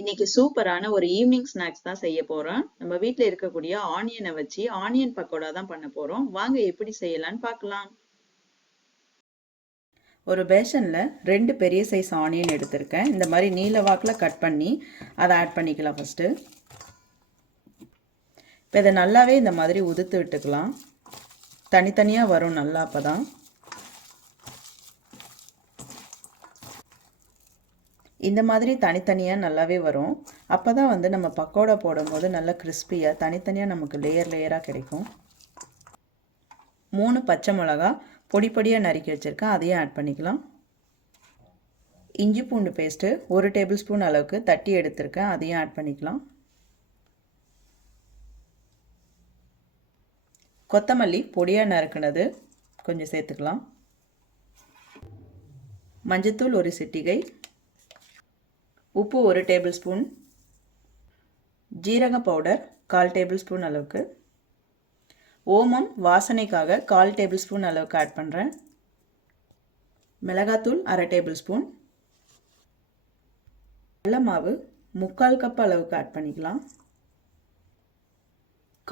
இன்னைக்கு சூப்பரான ஒரு ஈவினிங் ஸ்நாக்ஸ் தான் செய்ய போறோம். நம்ம வீட்ல இருக்கக்கூடிய ஆனியனை வச்சு ஆனியன் பக்கோடா தான் பண்ண போறோம். வாங்க எப்படி செய்யலாம்னு பார்க்கலாம். ஒரு பேஷன்ல 2 பெரிய சைஸ் ஆனியன் எடுத்திருக்கேன். இந்த மாதிரி நீல வாக்குல கட் பண்ணி அதை ஆட் பண்ணிக்கலாம் ஃபர்ஸ்ட். இப்போ இதை நல்லாவே இந்த மாதிரி உதுத்து விட்டுக்கலாம். தனித்தனியா வரும் நல்லா அப்பதான். இந்த மாதிரி தனித்தனியாக நல்லாவே வரும். அப்போ தான் வந்து நம்ம பக்கோடா போடும்போது நல்லா கிறிஸ்பியாக தனித்தனியாக நமக்கு லேயராக கிடைக்கும். 3 பச்சை மிளகா பொடி பொடியாக நறுக்கி வச்சுருக்கேன், அதையும் ஆட் பண்ணிக்கலாம். இஞ்சி பூண்டு பேஸ்ட்டு 1 டேபிள் ஸ்பூன் அளவுக்கு தட்டி எடுத்திருக்கேன், அதையும் ஆட் பண்ணிக்கலாம். கொத்தமல்லி பொடியாக நறுக்குனது கொஞ்சம் சேர்த்துக்கலாம். மஞ்சத்தூள் 1 சிட்டிகை, உப்பு 1 டேபிள் ஸ்பூன், ஜீரக பவுடர் 1/4 டேபிள் ஸ்பூன் அளவுக்கு, ஓமம் வாசனைக்காக 1/4 டேபிள் ஸ்பூன் அளவுக்கு ஆட் பண்ணுறேன். மிளகாத்தூள் 1/2 டேபிள் ஸ்பூன், கடலை மாவு 3/4 கப் அளவுக்கு ஆட் பண்ணிக்கலாம்.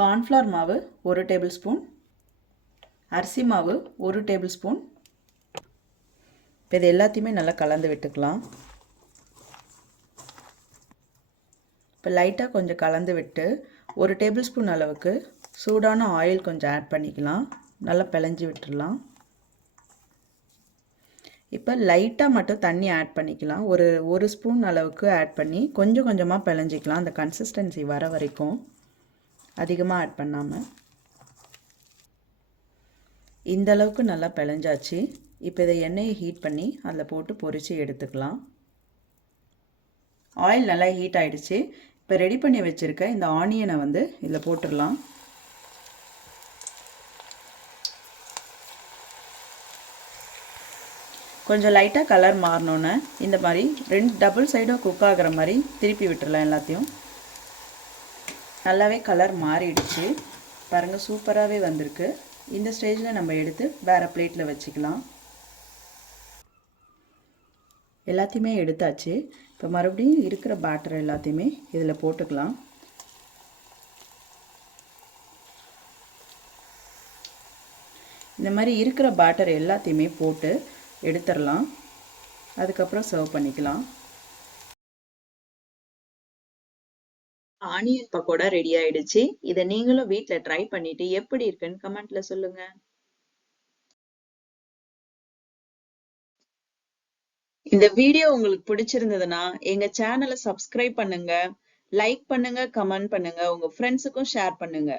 கார்ன்ஃப்ளவர் மாவு 1 டேபிள் ஸ்பூன், அரிசி மாவு 1 டேபிள் ஸ்பூன். இது எல்லாத்தையுமே நல்லா கலந்து விட்டுக்கலாம். இப்போ லைட்டாக கொஞ்சம் கலந்து விட்டு 1 டேபிள் ஸ்பூன் அளவுக்கு சூடான ஆயில் கொஞ்சம் ஆட் பண்ணிக்கலாம். நல்லா பிழைஞ்சி விட்டுடலாம். இப்போ லைட்டாக மட்டும் தண்ணி ஆட் பண்ணிக்கலாம். ஒரு ஸ்பூன் அளவுக்கு ஆட் பண்ணி கொஞ்சம் கொஞ்சமாக பிழைஞ்சிக்கலாம், அந்த கன்சிஸ்டன்சி வர வரைக்கும், அதிகமாக ஆட் பண்ணாமல். இந்த அளவுக்கு நல்லா பிழைஞ்சாச்சு. இப்போ இதை எண்ணெயை ஹீட் பண்ணி அதில் போட்டு பொரித்து எடுத்துக்கலாம். ஆயில் நல்லா ஹீட் ஆகிடுச்சு. இப்போ ரெடி பண்ணி வச்சுருக்க இந்த ஆனியனை வந்து இதில் போட்டுடலாம். கொஞ்சம் லைட்டாக கலர் மாறினோன்னே இந்த மாதிரி 2 டபுள் சைடும் குக் ஆகிற மாதிரி திருப்பி விட்டுடலாம். எல்லாத்தையும் நல்லாவே கலர் மாறிடுச்சு பாருங்கள், சூப்பராகவே வந்திருக்கு. இந்த ஸ்டேஜில் நம்ம எடுத்து வேறு பிளேட்டில் வச்சுக்கலாம். எல்லாத்தையுமே எடுத்தாச்சு. இப்போ மறுபடியும் இருக்கிற பேட்டர் எல்லாத்தையுமே இதில் போட்டுக்கலாம். இந்த மாதிரி இருக்கிற பேட்டர் எல்லாத்தையுமே போட்டு எடுத்துடலாம். அதுக்கப்புறம் சர்வ் பண்ணிக்கலாம். ஆனியன் பக்கோடா ரெடி ஆயிடுச்சு. இதை நீங்களும் வீட்டில் ட்ரை பண்ணிட்டு எப்படி இருக்குன்னு கமெண்ட்ல சொல்லுங்க. இந்த வீடியோ உங்களுக்கு பிடிச்சிருந்ததுன்னா எங்க சேனலை சப்ஸ்கிரைப் பண்ணுங்க, லைக் பண்ணுங்க, கமெண்ட் பண்ணுங்க, உங்க ஃப்ரெண்ட்ஸுக்கும் ஷேர் பண்ணுங்க.